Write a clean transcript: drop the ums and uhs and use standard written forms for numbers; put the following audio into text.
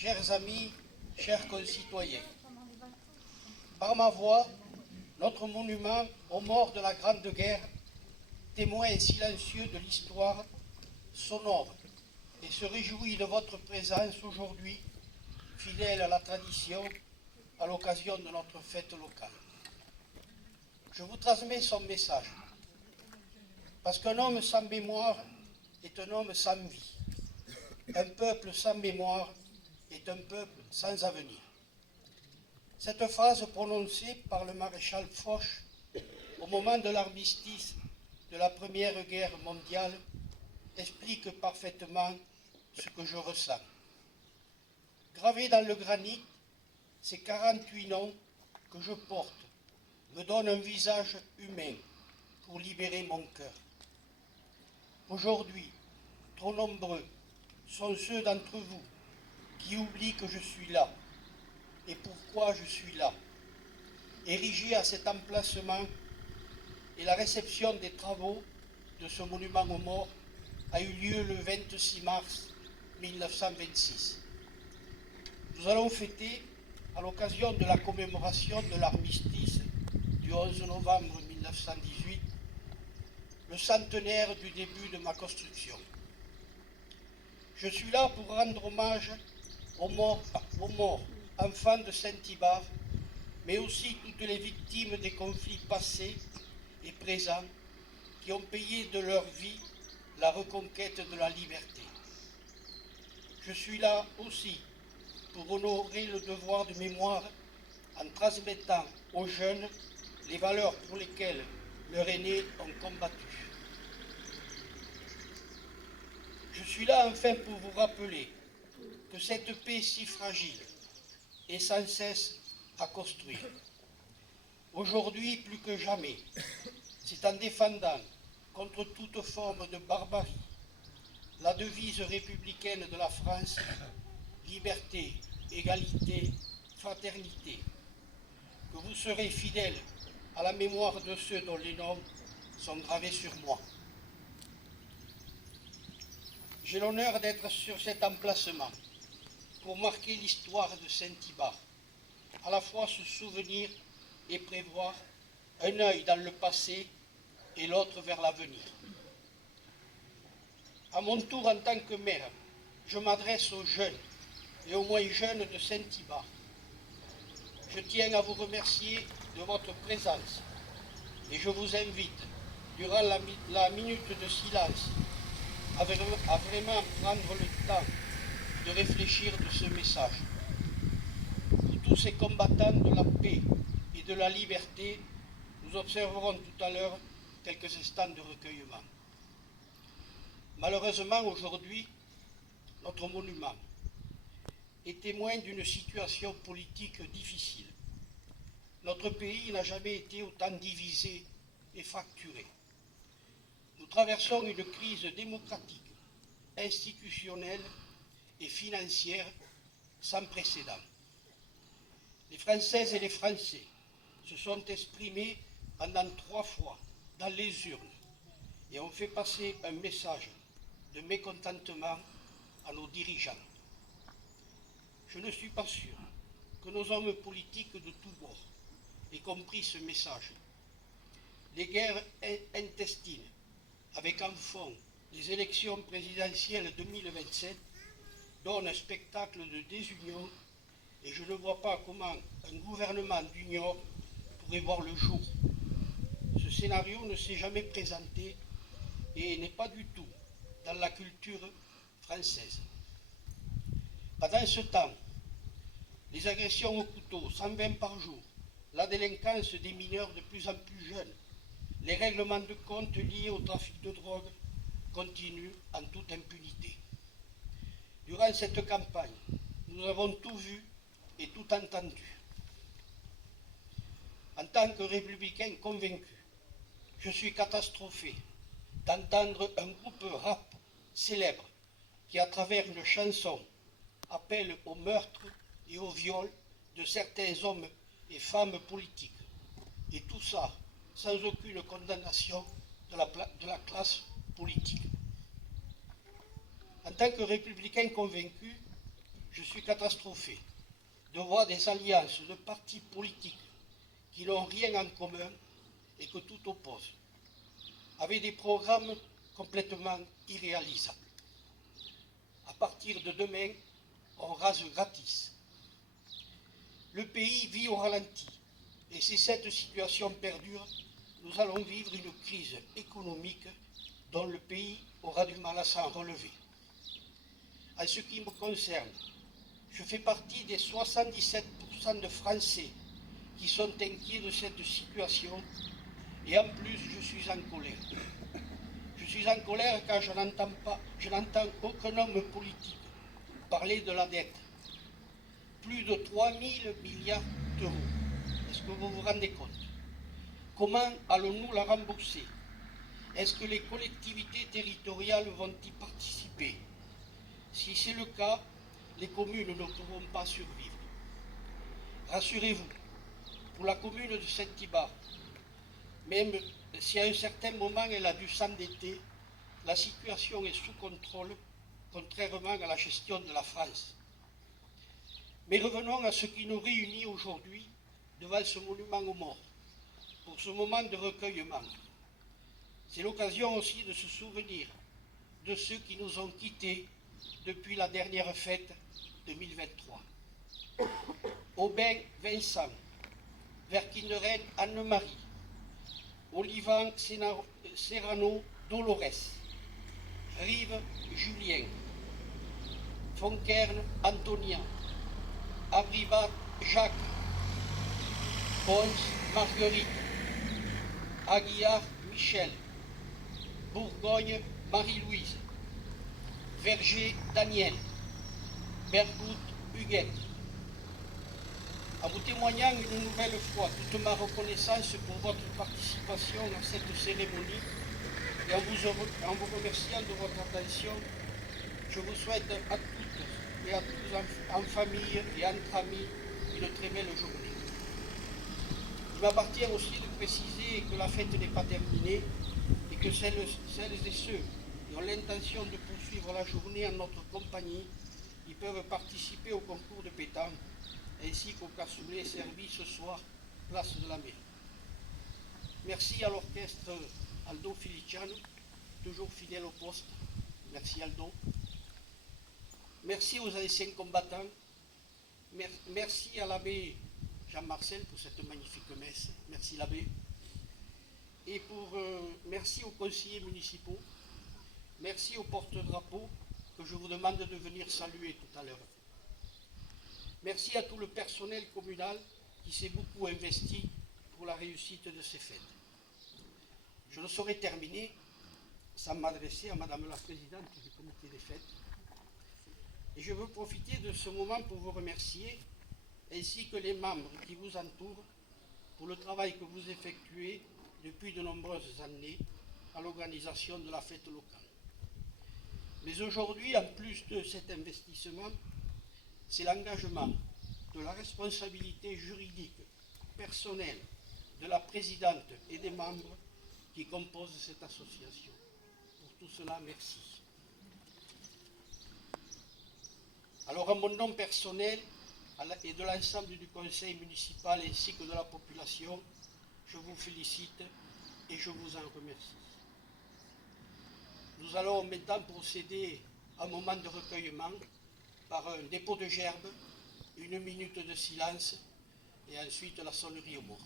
chers amis, chers concitoyens, par ma voix, notre monument aux morts de la Grande Guerre, témoin silencieux de l'histoire, s'honore et se réjouit de votre présence aujourd'hui, fidèle à la tradition, à l'occasion de notre fête locale. Je vous transmets son message, parce qu'un homme sans mémoire est un homme sans vie. Un peuple sans mémoire est un peuple sans avenir. Cette phrase prononcée par le maréchal Foch au moment de l'armistice de la Première Guerre mondiale explique parfaitement ce que je ressens. Gravés dans le granit, ces 48 noms que je porte me donnent un visage humain pour libérer mon cœur. Aujourd'hui, trop nombreux sont ceux d'entre vous qui oublient que je suis là et pourquoi je suis là. Érigé à cet emplacement et la réception des travaux de ce monument aux morts a eu lieu le 26 mars 1926. Nous allons fêter, à l'occasion de la commémoration de l'armistice du 11 novembre 1918, le centenaire du début de ma construction. Je suis là pour rendre hommage aux morts, enfants de Saint-Ibar, mais aussi toutes les victimes des conflits passés et présents qui ont payé de leur vie la reconquête de la liberté. Je suis là aussi pour honorer le devoir de mémoire en transmettant aux jeunes les valeurs pour lesquelles leurs aînés ont combattu. Je suis là enfin pour vous rappeler que cette paix si fragile est sans cesse à construire. Aujourd'hui, plus que jamais, c'est en défendant contre toute forme de barbarie la devise républicaine de la France, liberté, égalité, fraternité, que vous serez fidèles à la mémoire de ceux dont les noms sont gravés sur moi. J'ai l'honneur d'être sur cet emplacement pour marquer l'histoire de Saint-Ibar, à la fois se souvenir et prévoir, un œil dans le passé et l'autre vers l'avenir. À mon tour, en tant que maire, je m'adresse aux jeunes et aux moins jeunes de Saint-Ibar. Je tiens à vous remercier de votre présence et je vous invite, durant la minute de silence, à vraiment prendre le temps de réfléchir de ce message. Pour tous ces combattants de la paix et de la liberté, nous observerons tout à l'heure quelques instants de recueillement. Malheureusement, aujourd'hui, notre monument est témoin d'une situation politique difficile. Notre pays n'a jamais été autant divisé et fracturé. Nous traversons une crise démocratique, institutionnelle et financière sans précédent. Les Françaises et les Français se sont exprimés pendant 3 fois dans les urnes et ont fait passer un message de mécontentement à nos dirigeants. Je ne suis pas sûr que nos hommes politiques de tous bords aient compris ce message. Les guerres intestines, avec en fond les élections présidentielles 2027, donnent un spectacle de désunion et je ne vois pas comment un gouvernement d'union pourrait voir le jour. Ce scénario ne s'est jamais présenté et n'est pas du tout dans la culture française. Pendant ce temps, les agressions au couteau, 120 par jour, la délinquance des mineurs de plus en plus jeunes, les règlements de compte liés au trafic de drogue continuent en toute impunité. Durant cette campagne, nous avons tout vu et tout entendu. En tant que républicain convaincu, je suis catastrophé d'entendre un groupe rap célèbre qui, à travers une chanson, appelle au meurtre et au viol de certains hommes et femmes politiques. Et tout ça sans aucune condamnation de la classe politique. En tant que républicain convaincu, je suis catastrophé de voir des alliances de partis politiques qui n'ont rien en commun et que tout oppose, avec des programmes complètement irréalisables. À partir de demain, on rase gratis. Le pays vit au ralenti, et si cette situation perdure, nous allons vivre une crise économique dont le pays aura du mal à s'en relever. En ce qui me concerne, je fais partie des 77% de Français qui sont inquiets de cette situation, et en plus je suis en colère. Je suis en colère car je n'entends aucun homme politique parler de la dette. Plus de 3 000 milliards d'euros. Est-ce que vous vous rendez compte? Comment allons-nous la rembourser? Est-ce que les collectivités territoriales vont y participer? Si c'est le cas, les communes ne pourront pas survivre. Rassurez-vous, pour la commune de Saint-Thibault, même si à un certain moment elle a dû s'endetter, la situation est sous contrôle, contrairement à la gestion de la France. Mais revenons à ce qui nous réunit aujourd'hui devant ce monument aux morts, pour ce moment de recueillement. C'est l'occasion aussi de se souvenir de ceux qui nous ont quittés depuis la dernière fête 2023. Aubin Vincent, Verquineren Anne-Marie, Olivan Serrano Dolores, Rive Julien, Fonkern Antonia, Abrivat Jacques, Pons Marguerite, Aguillard Michel, Bourgogne Marie-Louise, Verger Daniel, Bergout Huguette. En vous témoignant une nouvelle fois toute ma reconnaissance pour votre participation à cette cérémonie et en vous remerciant de votre attention, je vous souhaite à toutes et à tous en famille et entre amis une très belle journée. Il m'appartient aussi de préciser que la fête n'est pas terminée et que celles et ceux qui ont l'intention de poursuivre la journée en notre compagnie, ils peuvent participer au concours de pétanque ainsi qu'au cassoulet servi ce soir, place de la mairie. Merci à l'orchestre Aldo Feliciano, toujours fidèle au poste. Merci Aldo. Merci aux anciens combattants. Merci à l'abbé Jean-Marcel pour cette magnifique messe. Merci l'abbé. Et merci aux conseillers municipaux. Merci aux porte-drapeaux que je vous demande de venir saluer tout à l'heure. Merci à tout le personnel communal qui s'est beaucoup investi pour la réussite de ces fêtes. Je ne saurais terminer sans m'adresser à Madame la Présidente du comité des fêtes. Et je veux profiter de ce moment pour vous remercier, ainsi que les membres qui vous entourent, pour le travail que vous effectuez depuis de nombreuses années à l'organisation de la fête locale. Mais aujourd'hui, en plus de cet investissement, c'est l'engagement de la responsabilité juridique, personnelle, de la présidente et des membres qui composent cette association. Pour tout cela, merci. Alors, en mon nom personnel et de l'ensemble du conseil municipal ainsi que de la population, je vous félicite et je vous en remercie. Nous allons maintenant procéder à un moment de recueillement par un dépôt de gerbes, une minute de silence et ensuite la sonnerie aux morts.